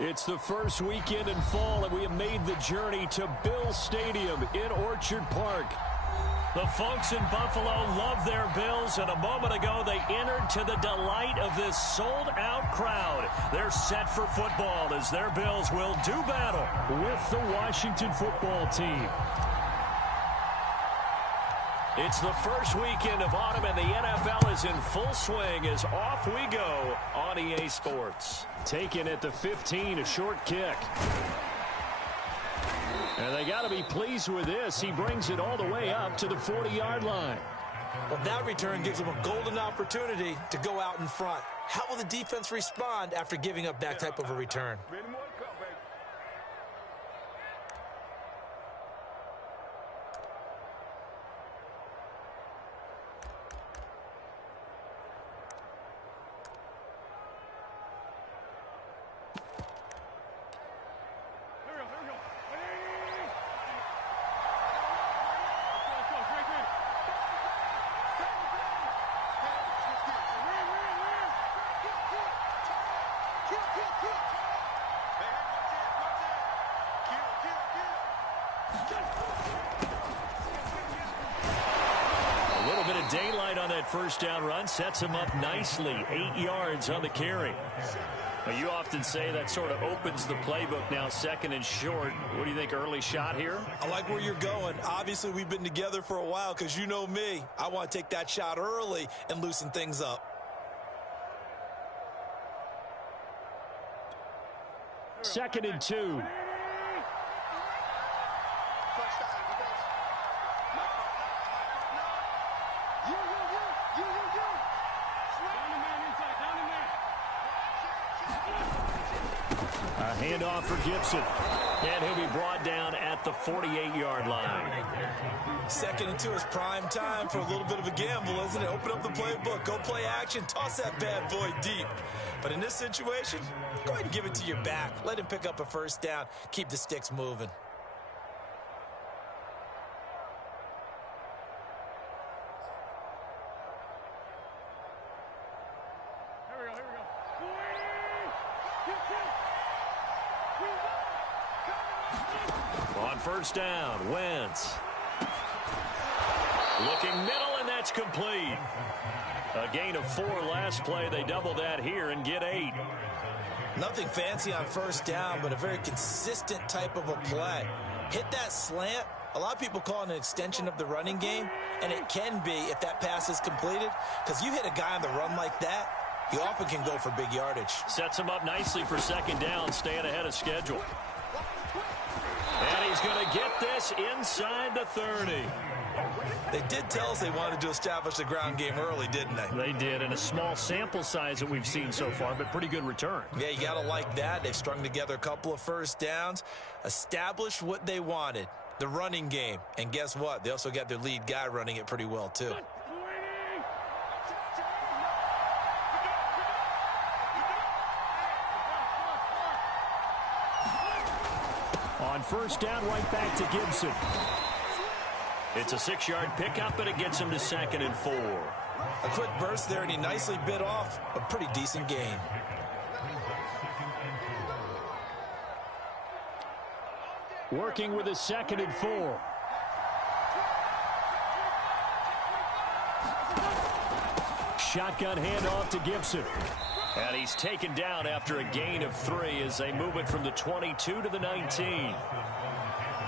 It's the first weekend in fall, and we have made the journey to Bill Stadium in Orchard Park. The folks in Buffalo love their Bills, and a moment ago they entered to the delight of this sold-out crowd. They're set for football as their Bills will do battle with the Washington football team. It's the first weekend of autumn, and the NFL is in full swing as off we go on EA Sports. Taken at the 15, a short kick. And they got to be pleased with this. He brings it all the way up to the 40-yard line. Well, that return gives them a golden opportunity to go out in front. How will the defense respond after giving up that type of a return? Daylight on that first down run sets him up nicely. 8 yards on the carry. Well, you often say that sort of opens the playbook now, second and short. What do you think, early shot here? I like where you're going. Obviously, we've been together for a while because you know me. I want to take that shot early and loosen things up. Second and 2. Handoff for Gibson. And he'll be brought down at the 48-yard line. Second and 2 is prime time for a little bit of a gamble, isn't it? Open up the playbook, go play action, toss that bad boy deep. But in this situation, go ahead and give it to your back. Let him pick up a first down. Keep the sticks moving. First down, Wentz. Looking middle, and that's complete. A gain of 4 last play. They double that here and get 8. Nothing fancy on first down, but a very consistent type of a play. Hit that slant. A lot of people call it an extension of the running game, and it can be if that pass is completed, because you hit a guy on the run like that, you often can go for big yardage. Sets him up nicely for second down, staying ahead of schedule. And he's going to get this inside the 30. They did tell us they wanted to establish the ground game early, didn't they? They did, and a small sample size that we've seen so far, but pretty good return. Yeah, you got to like that. They've strung together a couple of first downs, established what they wanted, the running game. And guess what? They also got their lead guy running it pretty well, too. On first down, right back to Gibson. It's a 6-yard pickup, and it gets him to second and 4. A quick burst there, and he nicely bit off a pretty decent gain. Working with a second and 4. Shotgun handoff to Gibson. And he's taken down after a gain of 3 as they move it from the 22 to the 19.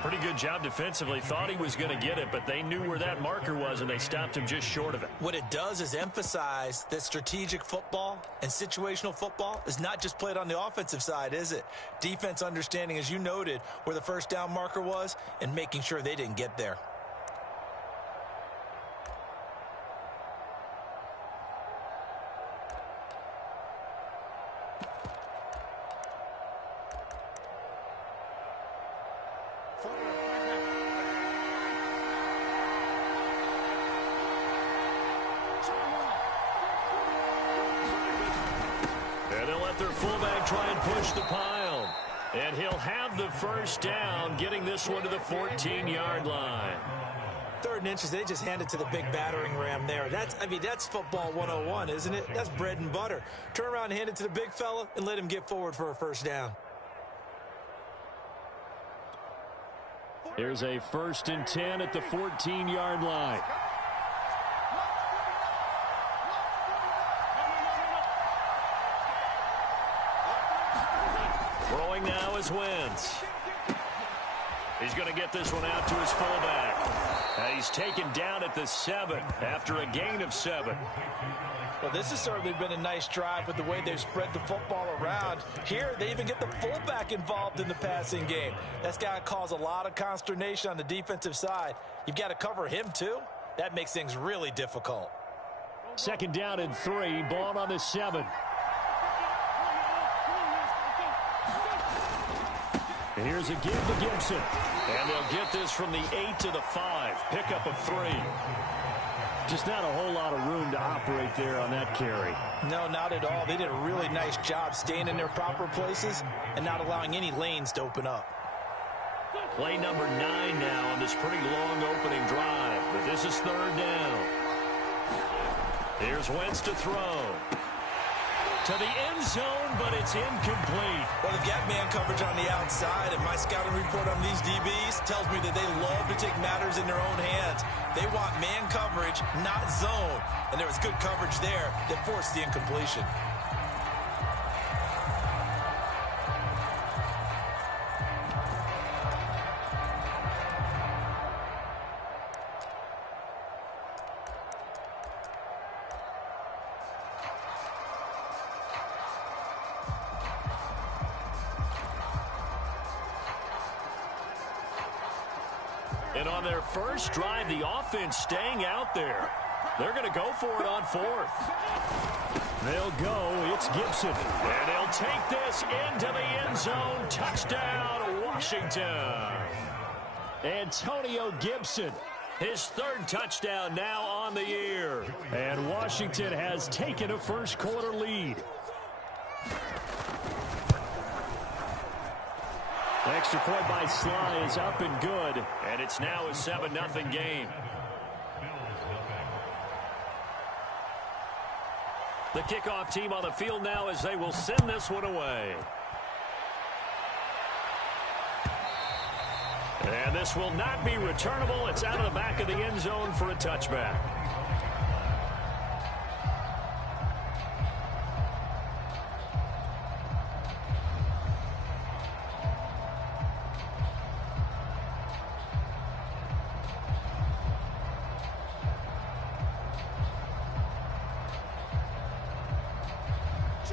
Pretty good job defensively. Thought he was going to get it, but they knew where that marker was, and they stopped him just short of it. What it does is emphasize that strategic football and situational football is not just played on the offensive side, is it? Defense understanding, as you noted, where the first down marker was and making sure they didn't get there. Try and push the pile. And he'll have the first down, getting this one to the 14-yard line. 3rd and inches, they just hand it to the big battering ram there. That's football 101, isn't it? That's bread and butter. Turn around and hand it to the big fella and let him get forward for a first down. Here's a 1st and 10 at the 14-yard line. Throwing now is Wentz. He's going to get this one out to his fullback. He's taken down at the 7 after a gain of 7. Well, this has certainly been a nice drive with the way they've spread the football around. Here, they even get the fullback involved in the passing game. That's got to cause a lot of consternation on the defensive side. You've got to cover him, too. That makes things really difficult. 2nd down and 3, ball on the 7. And here's a give to Gibson. And they'll get this from the 8 to the 5. Pickup of 3. Just not a whole lot of room to operate there on that carry. No, not at all. They did a really nice job staying in their proper places and not allowing any lanes to open up. Play number 9 now on this pretty long opening drive. But this is 3rd down. Here's Wentz to throw. To the end zone, but it's incomplete. Well, they've got man coverage on the outside, and my scouting report on these DBs tells me that they love to take matters in their own hands. They want man coverage, not zone. And there was good coverage there that forced the incompletion. And on their first drive, the offense staying out there. They're going to go for it on 4th. They'll go. It's Gibson. And he'll take this into the end zone. Touchdown, Washington. Antonio Gibson, his 3rd touchdown now on the year. And Washington has taken a first-quarter lead. Extra point by Sly is up and good, and it's now a 7-0 game. The kickoff team on the field now as they will send this one away. And this will not be returnable. It's out of the back of the end zone for a touchback.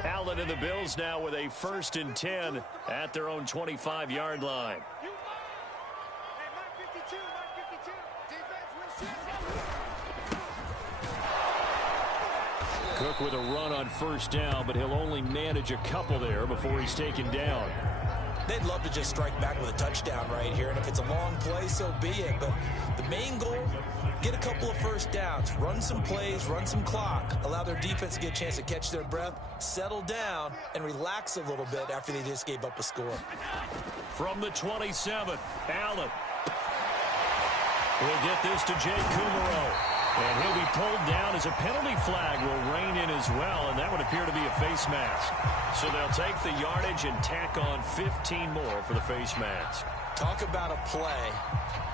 Allen and the Bills now with a 1st and 10 at their own 25-yard line. Cook with a run on 1st down, but he'll only manage a couple there before he's taken down. They'd love to just strike back with a touchdown right here, and if it's a long play, so be it. But the main goal, get a couple of 1st downs, run some plays, run some clock, allow their defense to get a chance to catch their breath, settle down, and relax a little bit after they just gave up a score. From the 27, Allen will get this to Jake Kumaro. And he'll be pulled down as a penalty flag will rein in as well, and that would appear to be a face mask. So they'll take the yardage and tack on 15 more for the face mask. Talk about a play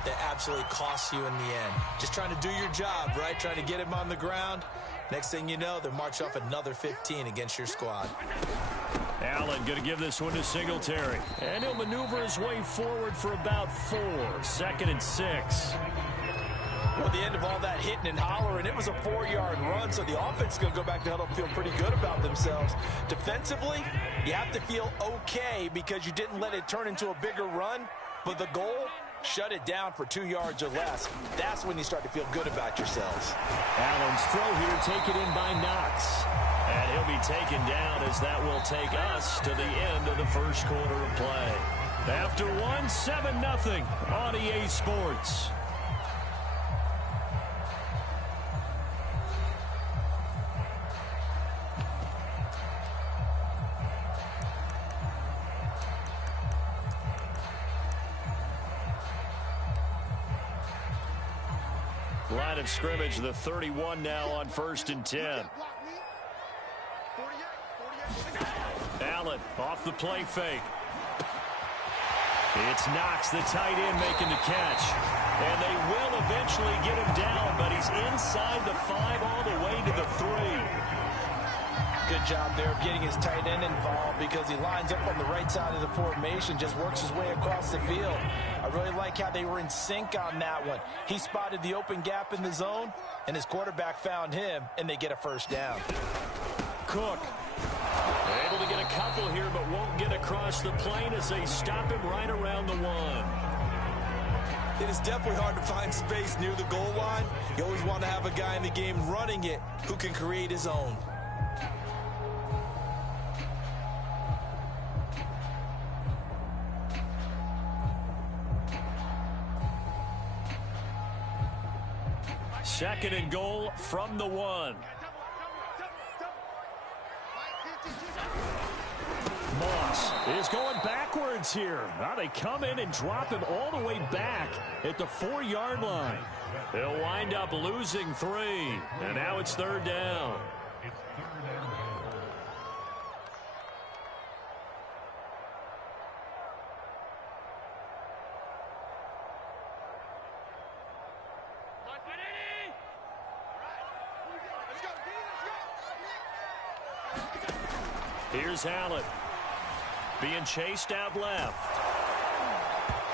that absolutely costs you in the end. Just trying to do your job, right? Trying to get him on the ground. Next thing you know, they'll march off another 15 against your squad. Allen going to give this one to Singletary. And he'll maneuver his way forward for about 4. 2nd and 6. Well, at the end of all that hitting and hollering, it was a 4-yard run, so the offense is going to go back to huddle and feel pretty good about themselves. Defensively, you have to feel okay because you didn't let it turn into a bigger run, but the goal, shut it down for 2 yards or less. That's when you start to feel good about yourselves. Allen's throw here taken in by Knox. And he'll be taken down as that will take us to the end of the first quarter of play. After 7-0 on EA Sports. Line of scrimmage, the 31 now on 1st and 10. Allen off the play fake. It's Knox, the tight end, making the catch. And they will eventually get him down, but he's inside the 5 all the way to the 3. Good job there of getting his tight end involved because he lines up on the right side of the formation, just works his way across the field. I really like how they were in sync on that one. He spotted the open gap in the zone, and his quarterback found him, and they get a first down. Cook. Able to get a couple here, but won't get across the plane as they stop him right around the 1. It is definitely hard to find space near the goal line. You always want to have a guy in the game running it who can create his own. Second and goal from the 1. Moss is going backwards here. Now they come in and drop him all the way back at the 4-yard line. They'll wind up losing 3. And now it's third down. Here's Allen. Being chased out left.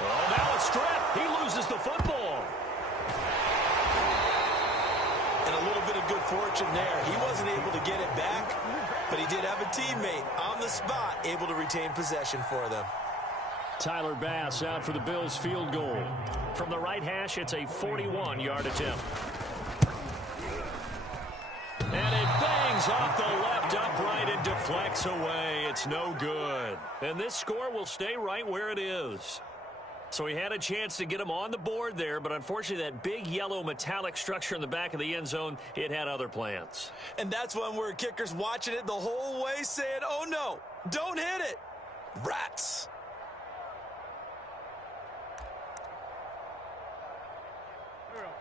Oh, now a strip. He loses the football. And a little bit of good fortune there. He wasn't able to get it back, but he did have a teammate on the spot able to retain possession for them. Tyler Bass out for the Bills field goal. From the right hash, it's a 41-yard attempt. And it bangs off the left upright and deflects away. It's no good. And this score will stay right where it is. So he had a chance to get him on the board there, but unfortunately that big yellow metallic structure in the back of the end zone, it had other plans. And that's one where kicker's watching it the whole way saying, oh no, don't hit it. Rats.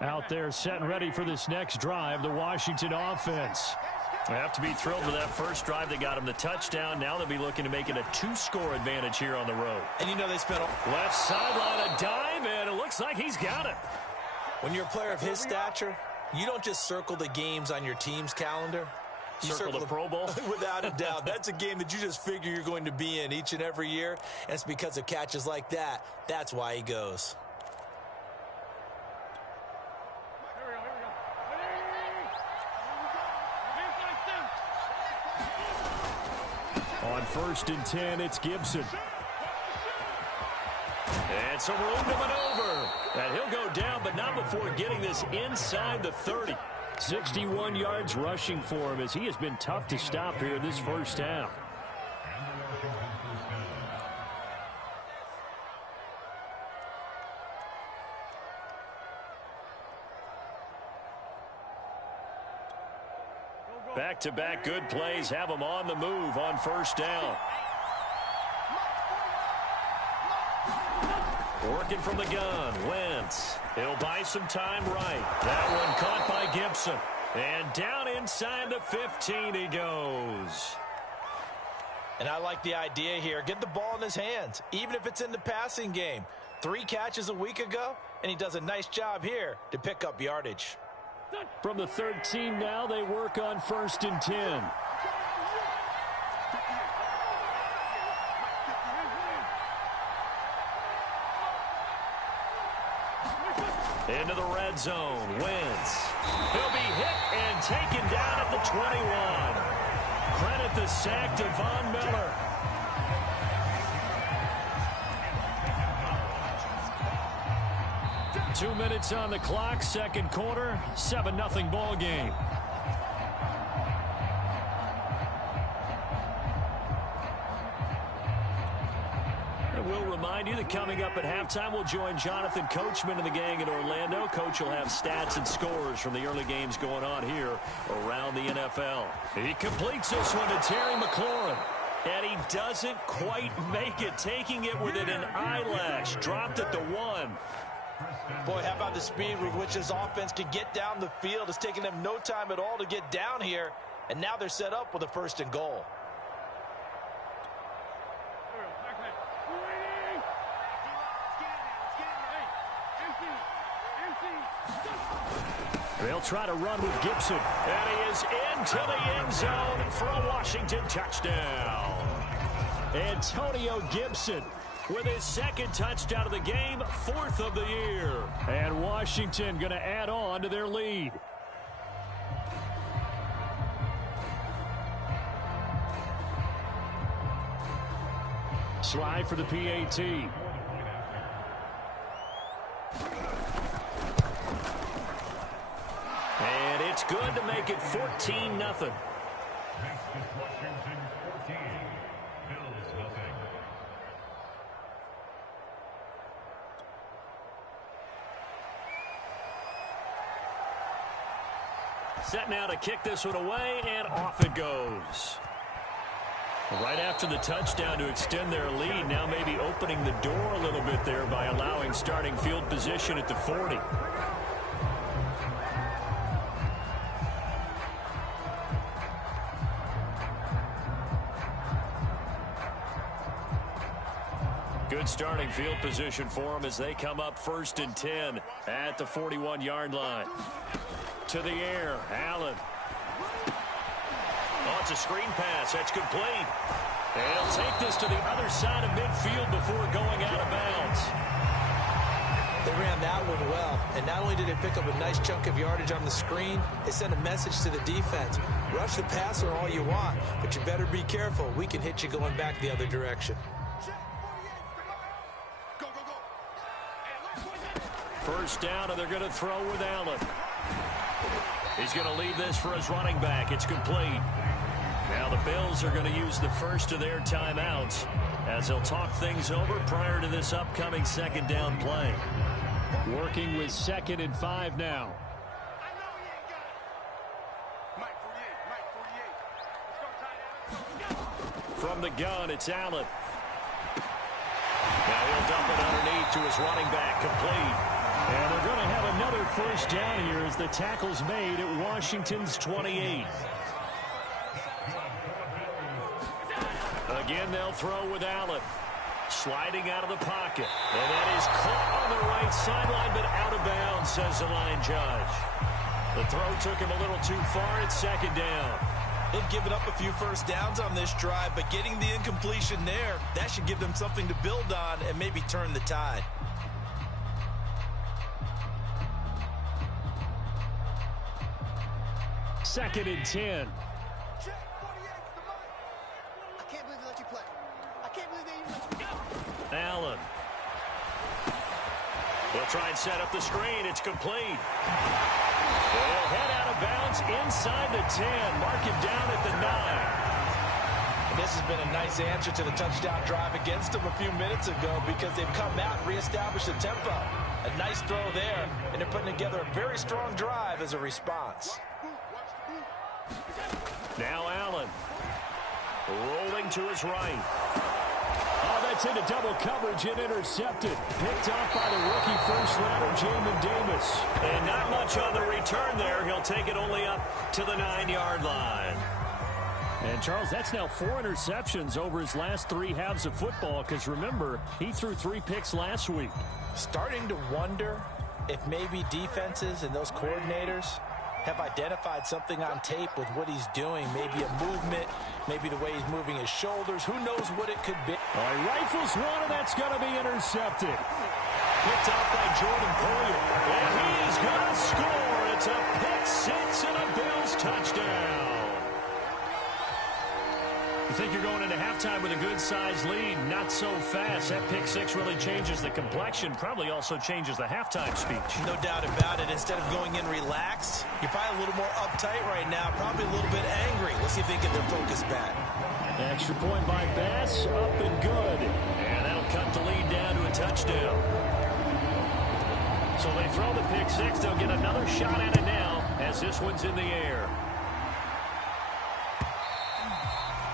Out there set and ready for this next drive, the Washington offense. They have to be thrilled with that first drive. They got him the touchdown. Now they'll be looking to make it a 2-score advantage here on the road. And you know they spent left sideline a dive, and it looks like he's got it. When you're a player of his stature, you don't just circle the games on your team's calendar. You circle the Pro Bowl? Without a doubt. That's a game that you just figure you're going to be in each and every year, and it's because of catches like that. That's why he goes. On 1st and 10, it's Gibson. And some room to maneuver. And he'll go down, but not before getting this inside the 30. 61 yards rushing for him as he has been tough to stop here this first half. Back-to-back good plays have him on the move on first down. Working from the gun, Wentz. He'll buy some time right. That one caught by Gibson. And down inside the 15 he goes. And I like the idea here. Get the ball in his hands, even if it's in the passing game. 3 catches a week ago, and he does a nice job here to pick up yardage. From the 13 now, they work on 1st and 10. Into the red zone, Wentz. He'll be hit and taken down at the 21. Credit the sack to Von Miller. Two minutes on the clock, second quarter, 7-0 ball game. And we'll remind you that coming up at halftime, we'll join Jonathan Coachman and the gang in Orlando. Coach will have stats and scores from the early games going on here around the NFL. He completes this one to Terry McLaurin. And he doesn't quite make it, taking it within an eyelash. Dropped at the 1. Boy, how about the speed with which this offense can get down the field? It's taking them no time at all to get down here. And now they're set up with a 1st and goal. They'll try to run with Gibson. And he is into the end zone for a Washington touchdown. Antonio Gibson with his second touchdown of the game, 4th of the year. And Washington going to add on to their lead. Slide for the PAT. And it's good to make it 14-0. Set now to kick this one away, and off it goes. Right after the touchdown to extend their lead, now maybe opening the door a little bit there by allowing starting field position at the 40. Good starting field position for them as they come up 1st and 10 at the 41-yard line. To the air, Allen. Oh, it's a screen pass. That's complete. And he'll take this to the other side of midfield before going out of bounds. They ran that one well, and not only did they pick up a nice chunk of yardage on the screen, they sent a message to the defense. Rush the passer all you want, but you better be careful. We can hit you going back the other direction. First down, and they're going to throw with Allen. He's going to leave this for his running back. It's complete. Now the Bills are going to use the first of their timeouts as they'll talk things over prior to this upcoming second down play. Working with 2nd and 5 now. From the gun, it's Allen. Now he'll dump it underneath to his running back, complete. And they're going to have another first down here as the tackle's made at Washington's 28. Again, they'll throw with Allen. Sliding out of the pocket. And that is caught on the right sideline, but out of bounds, says the line judge. The throw took him a little too far at 2nd down. They've given up a few first downs on this drive, but getting the incompletion there, that should give them something to build on and maybe turn the tide. Second and 10. I can't believe they let you play. I can't believe they even let you go. Allen. They'll try and set up the screen. It's complete. They'll head out of bounds inside the 10. Mark him down at the 9. And this has been a nice answer to the touchdown drive against them a few minutes ago because they've come out and reestablished the tempo. A nice throw there, and they're putting together a very strong drive as a response. Now Allen. Rolling to his right. Oh, that's into double coverage and intercepted. Picked off by the rookie first-rounder, Jamin Davis. And not much on the return there. He'll take it only up to the 9-yard line. And, Charles, that's now 4 interceptions over his last 3 halves of football because, remember, he threw 3 picks last week. Starting to wonder if maybe defenses and those coordinators have identified something on tape with what he's doing. Maybe a movement, maybe the way he's moving his shoulders. Who knows what it could be. All right, rifles one, and that's going to be intercepted. Picked out by Jordan Poyer. And he's going to score. It's a pick 6 and a Bills touchdown. You think you're going into halftime with a good-sized lead? Not so fast. That pick 6 really changes the complexion, probably also changes the halftime speech. No doubt about it. Instead of going in relaxed, you're probably a little more uptight right now, probably a little bit angry. Let's see if they get their focus back. Extra point by Bass, up and good. And that'll cut the lead down to a touchdown. So they throw the pick 6. They'll get another shot at it now as this one's in the air.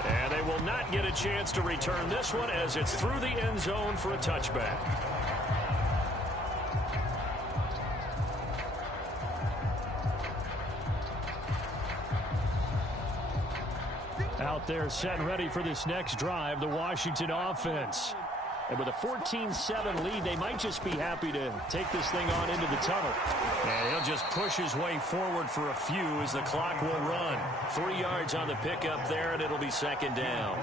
And they will not get a chance to return this one as it's through the end zone for a touchback. Out there set and ready for this next drive, the Washington offense. And with a 14-7 lead, they might just be happy to take this thing on into the tunnel. And he'll just push his way forward for a few as the clock will run. 3 yards on the pickup there, and it'll be second down.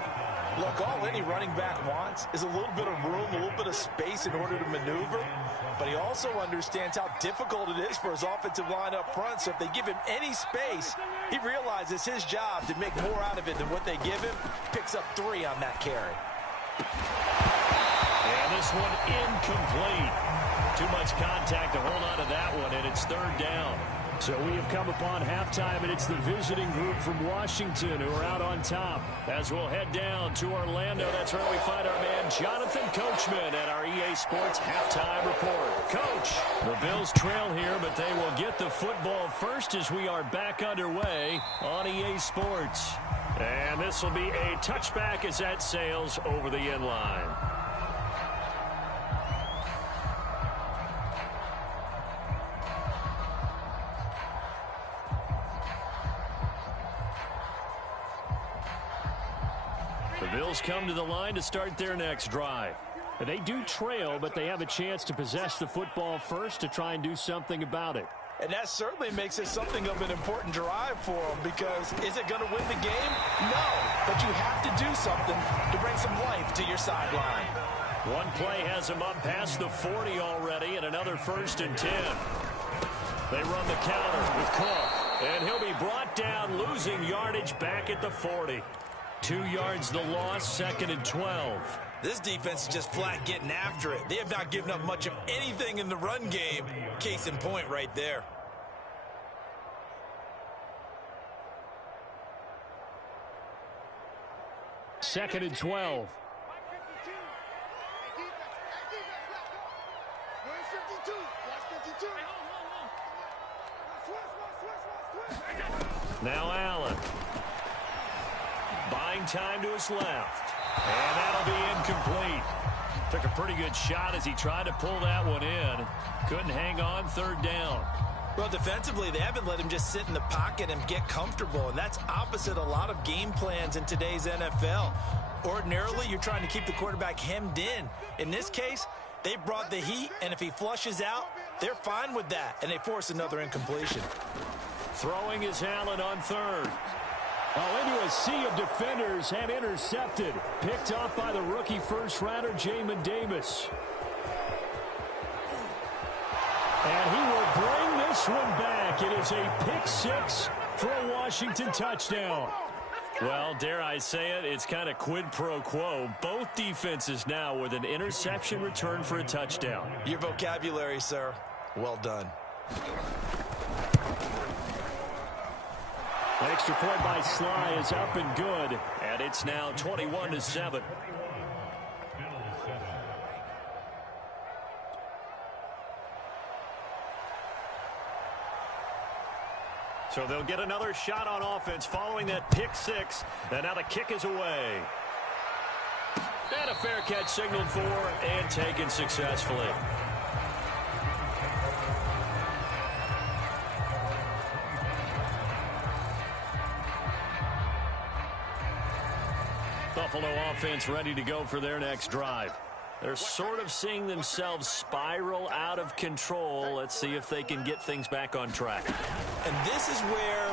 Look, all any running back wants is a little bit of room, a little bit of space in order to maneuver. But he also understands how difficult it is for his offensive line up front. So if they give him any space, he realizes his job to make more out of it than what they give him. Picks up 3 on that carry. And this one incomplete. Too much contact to hold on to that one, and it's third down. So we have come upon halftime, and it's the visiting group from Washington who are out on top. As we'll head down to Orlando, that's where we find our man Jonathan Coachman at our EA Sports Halftime Report. Coach, the Bills trail here, but they will get the football first as we are back underway on EA Sports. And this will be a touchback as that sails over the end line. The Bills come to the line to start their next drive. They do trail, but they have a chance to possess the football first to try and do something about it. And that certainly makes it something of an important drive for them, because is it going to win the game? No, but you have to do something to bring some life to your sideline. One play has him up past the 40 already, and another 1st and 10. They run the counter with Cook, and he'll be brought down, losing yardage back at the 40. 2 yards the loss, 2nd and 12. This defense is just flat getting after it. They have not given up much of anything in the run game. Case in point right there. Second and 12. Now Allen. Buying time to his left. And that'll be incomplete. Took a pretty good shot as he tried to pull that one in. Couldn't hang on, 3rd down. Well, defensively, they haven't let him just sit in the pocket and get comfortable, and that's opposite a lot of game plans in today's NFL. Ordinarily, you're trying to keep the quarterback hemmed in. In this case, they brought the heat, and if he flushes out, they're fine with that, and they force another incompletion. Throwing is Allen on 3rd. Oh, into a sea of defenders and intercepted. Picked off by the rookie first-rounder, Jamin Davis. And he will bring this one back. It is a pick-6 for a Washington touchdown. Well, dare I say it, it's kind of quid pro quo. Both defenses now with an interception return for a touchdown. Your vocabulary, sir. Well done. Extra point by Sly is up and good, and it's now 21-7. So they'll get another shot on offense following that pick-6, and now the kick is away. And a fair catch signaled for and taken successfully. Buffalo offense ready to go for their next drive. They're sort of seeing themselves spiral out of control. Let's see if they can get things back on track. And this is where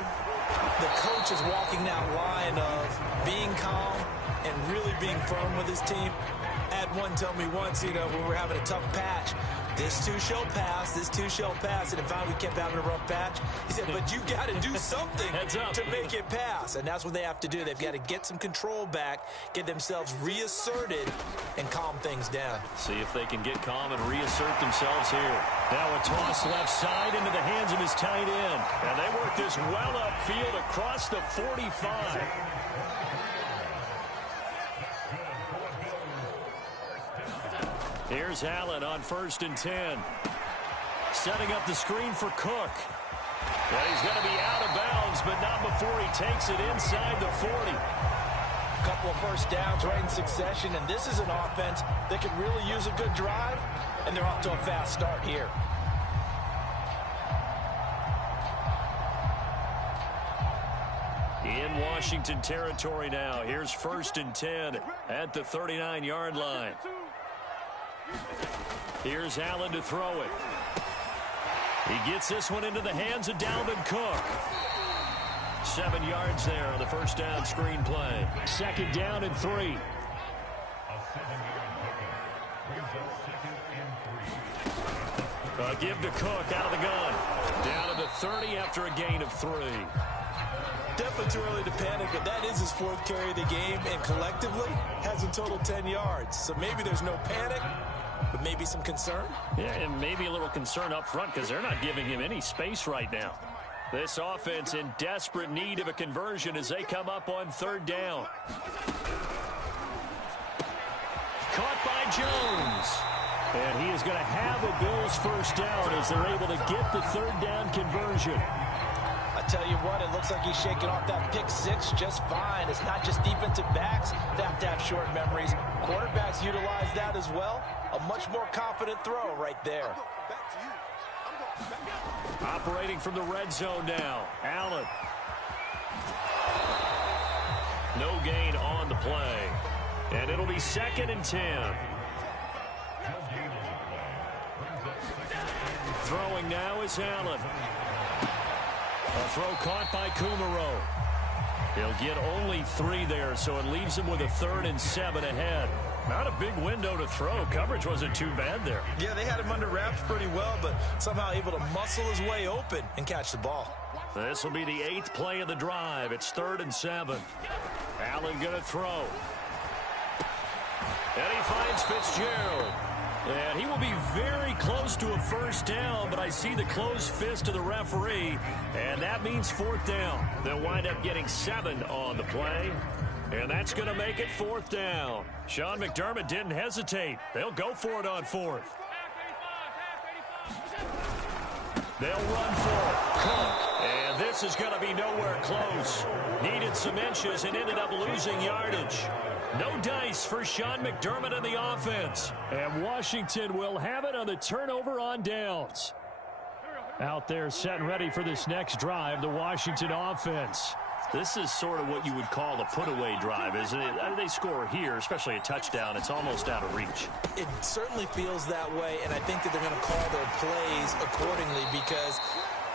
the coach is walking that line of being calm and really being firm with his team. I had one tell me once, when we're having a tough patch, this too shall pass, this too shall pass. And if we kept having a rough patch, he said, but you got to do something to make it pass. And that's what they have to do. They've got to get some control back, get themselves reasserted, and calm things down. See if they can get calm and reassert themselves here. Now a toss left side into the hands of his tight end. And they work this well upfield across the 45. Here's Allen on 1st and 10. Setting up the screen for Cook. Well, he's going to be out of bounds, but not before he takes it inside the 40. A couple of first downs right in succession, and this is an offense that could really use a good drive, and they're off to a fast start here. In Washington territory now. Here's 1st and 10 at the 39-yard line. Here's Allen to throw it. He gets this one into the hands of Dalvin Cook. 7 yards there on the first down screen play. Second down and 3. Give to Cook out of the gun. Down to the 30 after a gain of 3. Definitely too early to panic, but that is his 4th carry of the game, and collectively has a total 10 yards. So maybe there's no panic, but maybe some concern. Yeah, and maybe a little concern up front because they're not giving him any space right now. This offense in desperate need of a conversion as they come up on 3rd down. Caught by Jones. And he is going to have a Bills first down as they're able to get the 3rd down conversion. I tell you what, it looks like he's shaking off that pick 6 just fine. It's not just defensive backs that have to have short memories. Quarterbacks utilize that as well. A much more confident throw right there. Operating from the red zone now. Allen. No gain on the play. And it'll be 2nd and 10. Throwing now is Allen. A throw caught by Kumaro. He'll get only 3 there, so it leaves him with a 3rd and 7 ahead. Not a big window to throw. Coverage wasn't too bad there. Yeah, they had him under wraps pretty well, but somehow able to muscle his way open and catch the ball. This will be the 8th play of the drive. It's 3rd and 7. Allen going to throw. And he finds Fitzgerald. And he will be very close to a first down, but I see the closed fist of the referee, and that means 4th down. They'll wind up getting 7 on the play, and that's going to make it 4th down. Sean McDermott didn't hesitate. They'll go for it on 4th. They'll run for it. Cook. And this is going to be nowhere close. Needed some inches and ended up losing yardage. No dice for Sean McDermott in the offense. And Washington will have it on the turnover on downs. Out there set and ready for this next drive, the Washington offense. This is sort of what you would call a put-away drive, isn't it? They score here, especially a touchdown. It's almost out of reach. It certainly feels that way, and I think that they're going to call their plays accordingly because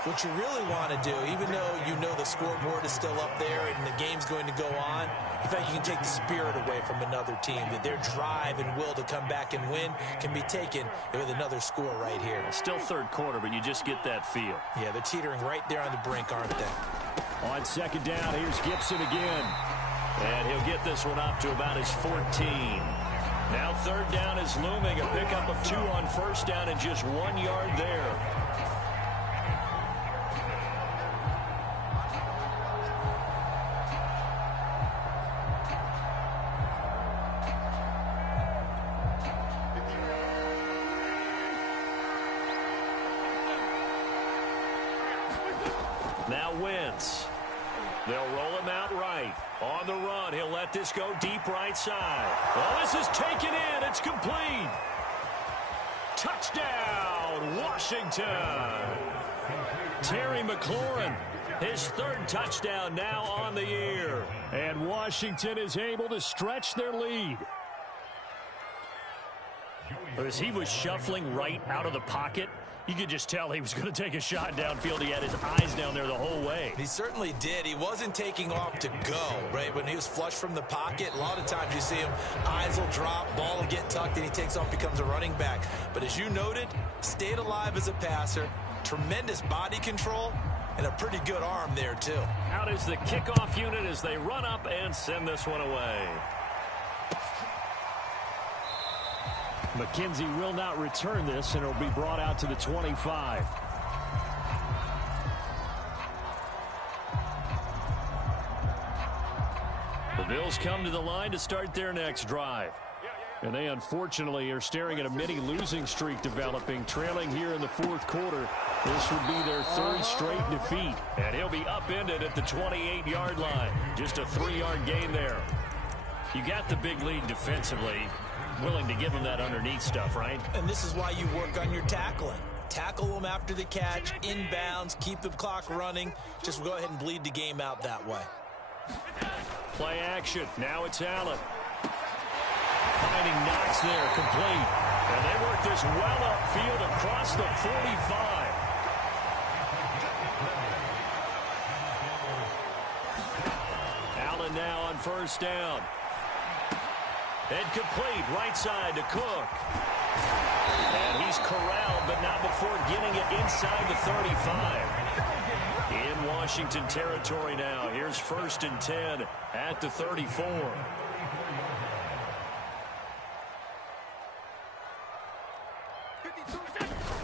what you really want to do, even though you know the scoreboard is still up there and the game's going to go on, in fact, you can take the spirit away from another team, that their drive and will to come back and win can be taken with another score right here. Still 3rd quarter, but you just get that feel. Yeah, they're teetering right there on the brink, aren't they? On 2nd down, here's Gibson again. And he'll get this one up to about his 14. Now 3rd down is looming, a pickup of 2 on 1st down and just 1 yard there. Now Wentz. They'll roll him out right. On the run, he'll let this go deep right side. Oh, this is taken in. It's complete. Touchdown, Washington. Terry McLaurin, his 3rd touchdown now on the year. And Washington is able to stretch their lead. As he was shuffling right out of the pocket, you could just tell he was going to take a shot downfield. He had his eyes down there the whole way. He certainly did. He wasn't taking off to go, right? When he was flush from the pocket, a lot of times you see him, eyes will drop, ball will get tucked, and he takes off, becomes a running back. But as you noted, stayed alive as a passer, tremendous body control, and a pretty good arm there, too. Out is the kickoff unit as they run up and send this one away. McKenzie will not return this, and it'll be brought out to the 25. The Bills come to the line to start their next drive. And they unfortunately are staring at a mini losing streak developing, trailing here in the 4th quarter. This would be their 3rd straight defeat. And he'll be upended at the 28-yard line. Just a 3-yard gain there. You got the big lead defensively. Willing to give them that underneath stuff, right? And this is why you work on your tackling. Tackle them after the catch, inbounds, keep the clock running. Just go ahead and bleed the game out that way. Play action. Now it's Allen. Finding Knox there, complete. And they work this well upfield across the 45. Allen now on first down. Incomplete, right side to Cook. And he's corralled, but not before getting it inside the 35. In Washington territory now. Here's 1st and 10 at the 34.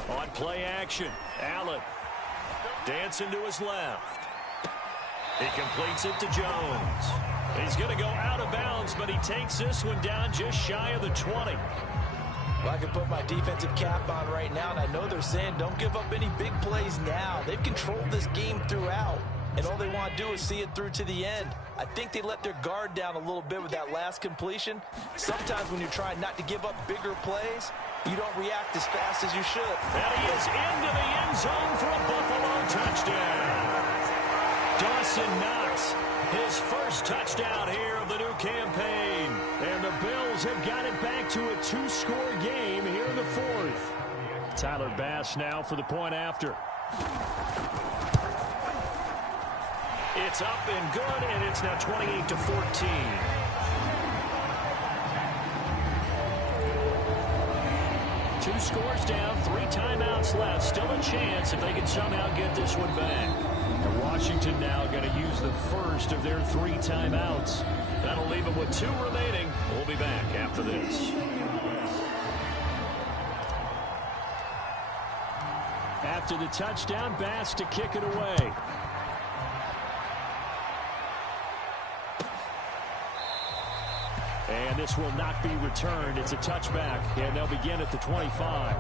On play action, Allen dancing to his left. He completes it to Jones. He's going to go out of bounds, but he takes this one down just shy of the 20. Well, I can put my defensive cap on right now, and I know they're saying don't give up any big plays now. They've controlled this game throughout, and all they want to do is see it through to the end. I think they let their guard down a little bit with that last completion. Sometimes when you're trying not to give up bigger plays, you don't react as fast as you should. And he is into the end zone for a Buffalo touchdown. Dawson Knox, his first touchdown here of the new campaign. And the Bills have got it back to a 2-score game here in the 4th. Tyler Bass now for the point after. It's up and good, and it's now 28-14. Two scores down, 3 timeouts left. Still a chance if they can somehow get this one back. And Washington now going to use the first of their 3 timeouts. That'll leave them with 2 remaining. We'll be back after this. After the touchdown, Bass to kick it away. And this will not be returned. It's a touchback, and they'll begin at the 25.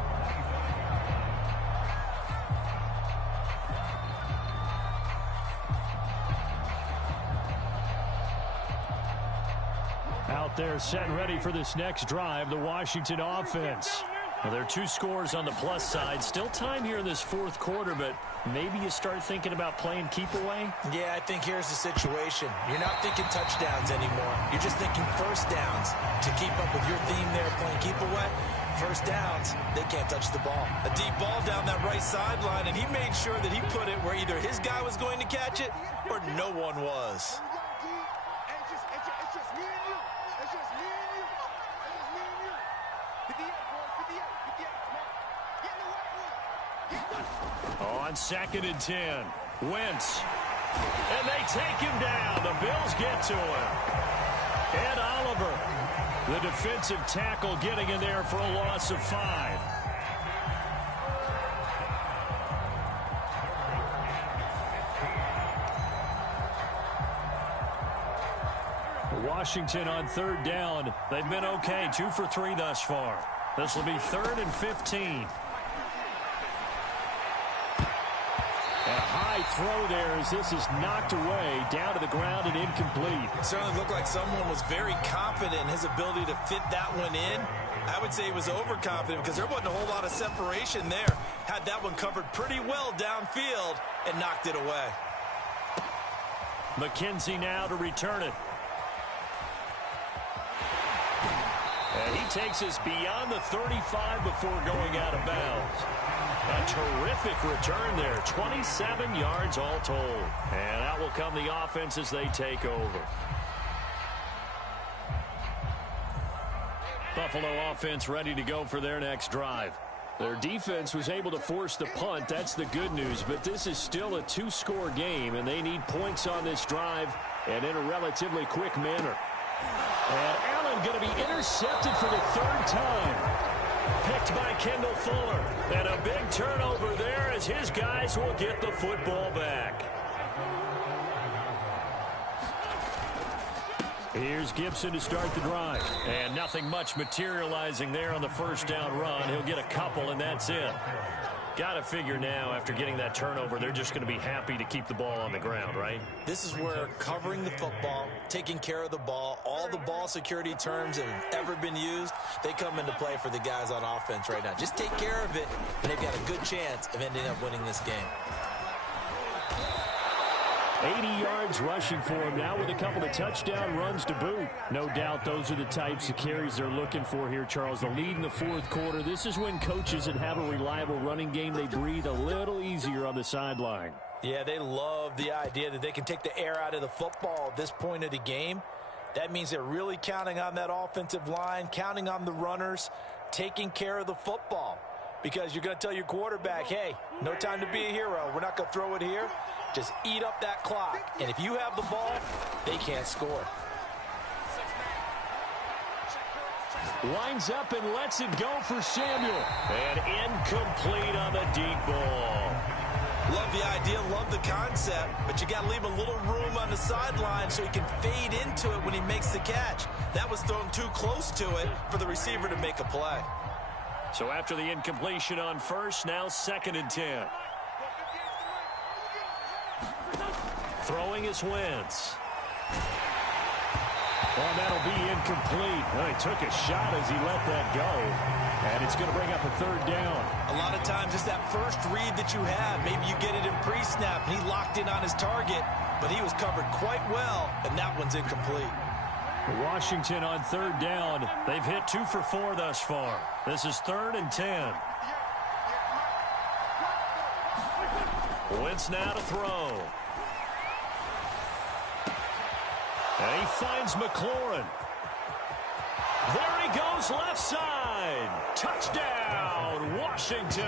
Out there set and ready for this next drive, the Washington offense. Well, there are 2 scores on the plus side. Still time here in this 4th quarter, but maybe you start thinking about playing keep away? Yeah, I think here's the situation. You're not thinking touchdowns anymore. You're just thinking first downs. To keep up with your theme there, playing keep away, first downs, they can't touch the ball. A deep ball down that right sideline, and he made sure that he put it where either his guy was going to catch it or no one was. On 2nd and 10, Wentz. And they take him down. The Bills get to him. Ed Oliver, the defensive tackle, getting in there for a loss of 5. Washington on 3rd down. They've been okay, 2 for 3 thus far. This will be 3rd and 15. A high throw there as this is knocked away, down to the ground and incomplete. It certainly looked like someone was very confident in his ability to fit that one in. I would say he was overconfident because there wasn't a whole lot of separation there. Had that one covered pretty well downfield and knocked it away. McKenzie now to return it. And he takes us beyond the 35 before going out of bounds. A terrific return there. 27 yards all told. And out will come the offense as they take over. Buffalo offense ready to go for their next drive. Their defense was able to force the punt. That's the good news. But this is still a 2-score game, and they need points on this drive and in a relatively quick manner. And Allen going to be intercepted for the 3rd time. Picked by Kendall Fuller. And a big turnover there as his guys will get the football back. Here's Gibson to start the drive. And nothing much materializing there on the 1st down run. He'll get a couple, and that's it. Got to figure now, after getting that turnover, they're just going to be happy to keep the ball on the ground, right? This is where covering the football, taking care of the ball, all the ball security terms that have ever been used, they come into play for the guys on offense right now. Just take care of it, and they've got a good chance of ending up winning this game. 80 yards rushing for him now with a couple of touchdown runs to boot. No doubt those are the types of carries they're looking for here, Charles. The lead in the fourth quarter. This is when coaches that have a reliable running game, they breathe a little easier on the sideline. Yeah, they love the idea that they can take the air out of the football at this point of the game. That means they're really counting on that offensive line, counting on the runners, taking care of the football. Because you're going to tell your quarterback, hey, no time to be a hero. We're not going to throw it here. Just eat up that clock. And if you have the ball, they can't score. Winds up and lets it go for Samuel. And incomplete on the deep ball. Love the idea, love the concept, but you got to leave a little room on the sideline so he can fade into it when he makes the catch. That was thrown too close to it for the receiver to make a play. So after the incompletion on first, now 2nd and 10. Throwing is Wentz. Well, that'll be incomplete. Well, he took a shot as he let that go. And it's going to bring up a 3rd down. A lot of times it's that first read that you have. Maybe you get it in pre-snap, and he locked in on his target, but he was covered quite well, and that one's incomplete. Washington on 3rd down. They've hit 2 for 4 thus far. This is 3rd and 10. Wentz now to throw. And he finds McLaurin. There he goes left side. Touchdown, Washington.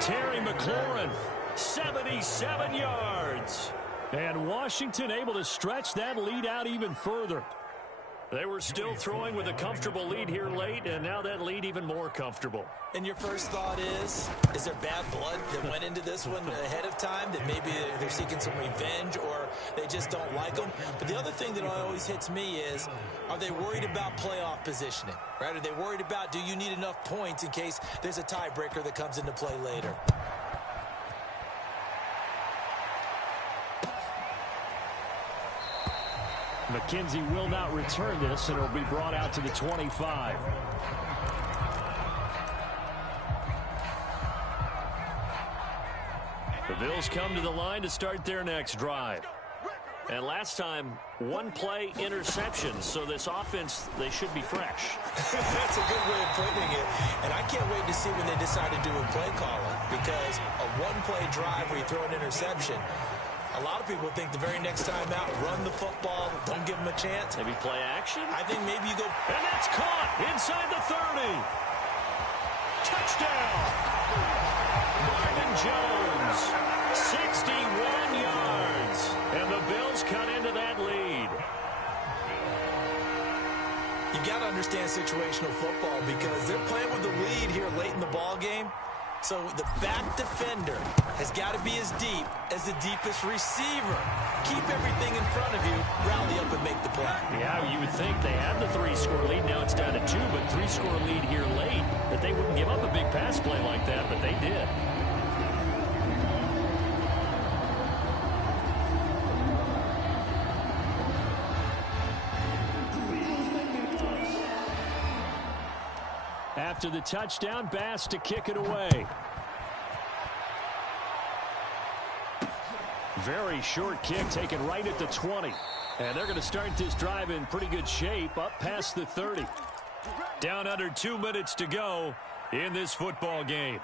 Terry McLaurin, 77 yards. And Washington able to stretch that lead out even further. They were still throwing with a comfortable lead here late, and now that lead even more comfortable. And your first thought is there bad blood that went into this one ahead of time, that maybe they're seeking some revenge or they just don't like them? But the other thing that always hits me is, are they worried about playoff positioning? Right? Are they worried about, do you need enough points in case there's a tiebreaker that comes into play later? McKenzie will not return this, and it'll be brought out to the 25. The Bills come to the line to start their next drive. And last time, 1-play interception, so this offense, they should be fresh. That's a good way of putting it. And I can't wait to see when they decide to do a play calling, because a 1-play drive where you throw an interception, a lot of people think the very next time out, run the football, don't give them a chance. Maybe play action? I think maybe you go. And that's caught inside the 30. Touchdown. Marvin Jones, 61 yards. And the Bills cut into that lead. You got to understand situational football because they're playing with the lead here late in the ball game. So the back defender has got to be as deep as the deepest receiver. Keep everything in front of you, rally up and make the play. Yeah, you would think they had the 3-score lead. Now it's down to 2, but 3-score lead here late, that they wouldn't give up a big pass play like that, but they did. After the touchdown, Bass to kick it away. Very short kick taken right at the 20. And they're going to start this drive in pretty good shape up past the 30. Down under 2 minutes to go in this football game.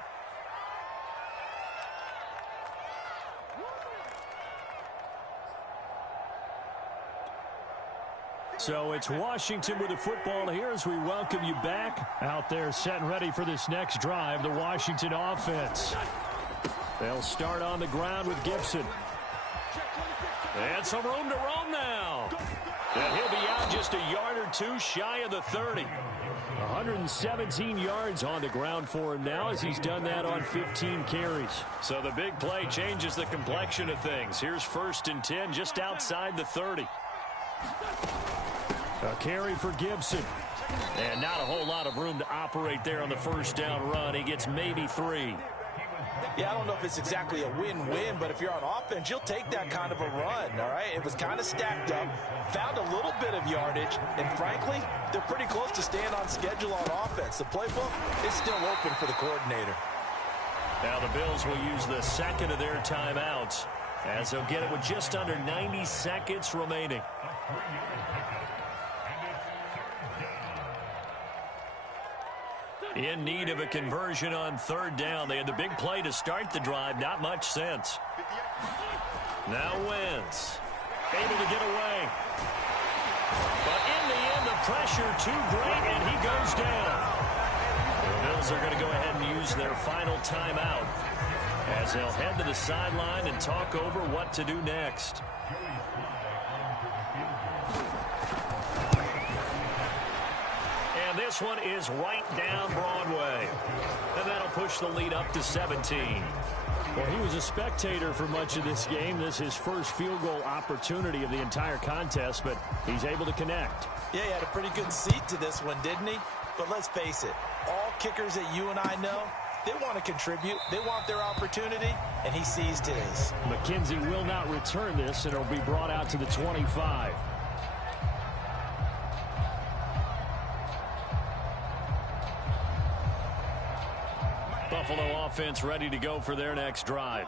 So it's Washington with the football here as we welcome you back. Out there set and ready for this next drive, the Washington offense. They'll start on the ground with Gibson. And some room to roam now. And he'll be out just a yard or 2 shy of the 30. 117 yards on the ground for him now as he's done that on 15 carries. So the big play changes the complexion of things. Here's 1st and 10 just outside the 30. A carry for Gibson. And not a whole lot of room to operate there on the 1st down run. He gets maybe 3. Yeah, I don't know if it's exactly a win-win, but if you're on offense, you'll take that kind of a run, all right? It was kind of stacked up, found a little bit of yardage, and frankly, they're pretty close to staying on schedule on offense. The playbook is still open for the coordinator. Now the Bills will use the 2nd of their timeouts as they'll get it with just under 90 seconds remaining. In need of a conversion on third down. They had the big play to start the drive. Not much sense. Now Wentz able to get away. But in the end, the pressure too great, and he goes down. The Bills are going to go ahead and use their final timeout as they'll head to the sideline and talk over what to do next. And this one is right down Broadway. And that'll push the lead up to 17. Well, he was a spectator for much of this game. This is his first field goal opportunity of the entire contest, but he's able to connect. Yeah, he had a pretty good seat to this one, didn't he? But let's face it, all kickers that you and I know, they want to contribute. They want their opportunity, and he seized his. McKenzie will not return this, and it'll be brought out to the 25. Buffalo offense ready to go for their next drive.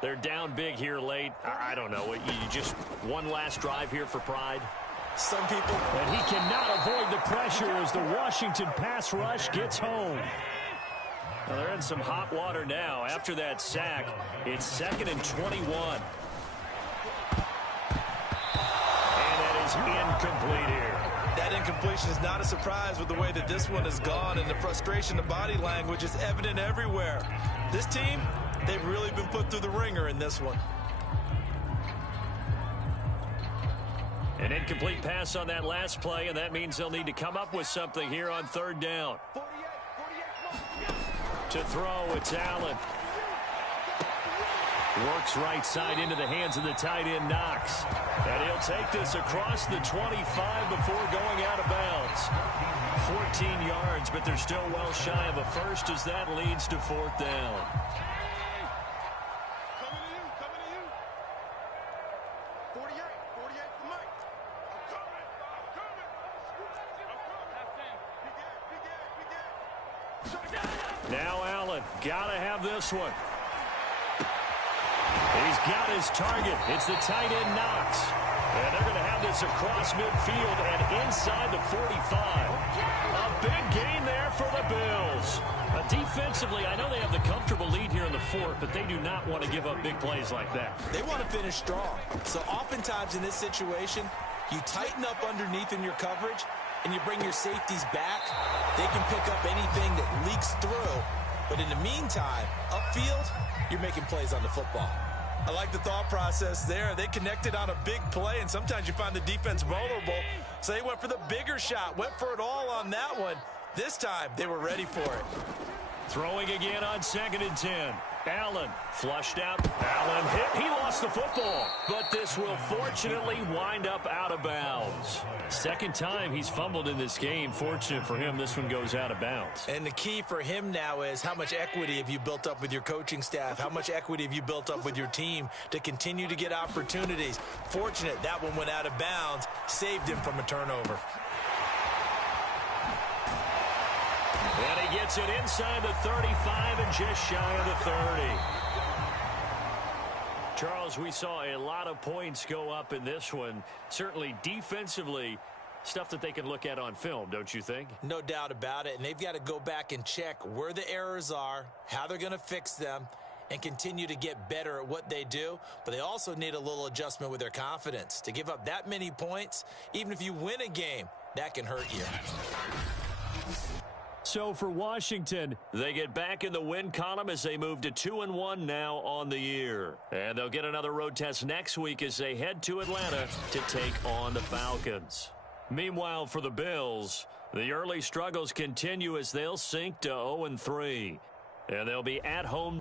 They're down big here late. I don't know. You just one last drive here for pride? Some people. And he cannot avoid the pressure as the Washington pass rush gets home. Well, they're in some hot water now. After that sack, it's 2nd and 21. And that is incomplete here. That incompletion is not a surprise with the way that this one has gone, and the frustration, the body language is evident everywhere. This team, they've really been put through the ringer in this one. An incomplete pass on that last play, and that means they'll need to come up with something here on third down. To throw, it's Allen. Works right side into the hands of the tight end, Knox. And he'll take this across the 25 before going out of bounds. 14 yards, but they're still well shy of a first as that leads to fourth down. Now Allen, gotta have this one. He's got his target. It's the tight end Knox. And they're going to have this across midfield and inside the 45. A big gain there for the Bills. Defensively, I know they have the comfortable lead here in the fourth, but they do not want to give up big plays like that. They want to finish strong. So oftentimes in this situation, you tighten up underneath in your coverage, and you bring your safeties back. They can pick up anything that leaks through. But in the meantime, upfield, you're making plays on the football. I like the thought process there. They connected on a big play, and sometimes you find the defense vulnerable. So they went for the bigger shot, went for it all on that one. This time, they were ready for it. Throwing again on 2nd and 10. Allen flushed out. Allen hit. He lost the football. But this will fortunately wind up out of bounds. Second time he's fumbled in this game. Fortunate for him, this one goes out of bounds. And the key for him now is how much equity have you built up with your coaching staff? How much equity have you built up with your team to continue to get opportunities? Fortunate that one went out of bounds. Saved him from a turnover. And he gets it inside the 35 and just shy of the 30. Charles, we saw a lot of points go up in this one. Certainly defensively, stuff that they can look at on film, don't you think? No doubt about it. And they've got to go back and check where the errors are, how they're going to fix them, and continue to get better at what they do. But they also need a little adjustment with their confidence. To give up that many points, even if you win a game, that can hurt you. So for Washington, they get back in the win column as they move to 2-1 now on the year. And they'll get another road test next week as they head to Atlanta to take on the Falcons. Meanwhile, for the Bills, the early struggles continue as they'll sink to 0-3. And they'll be at home.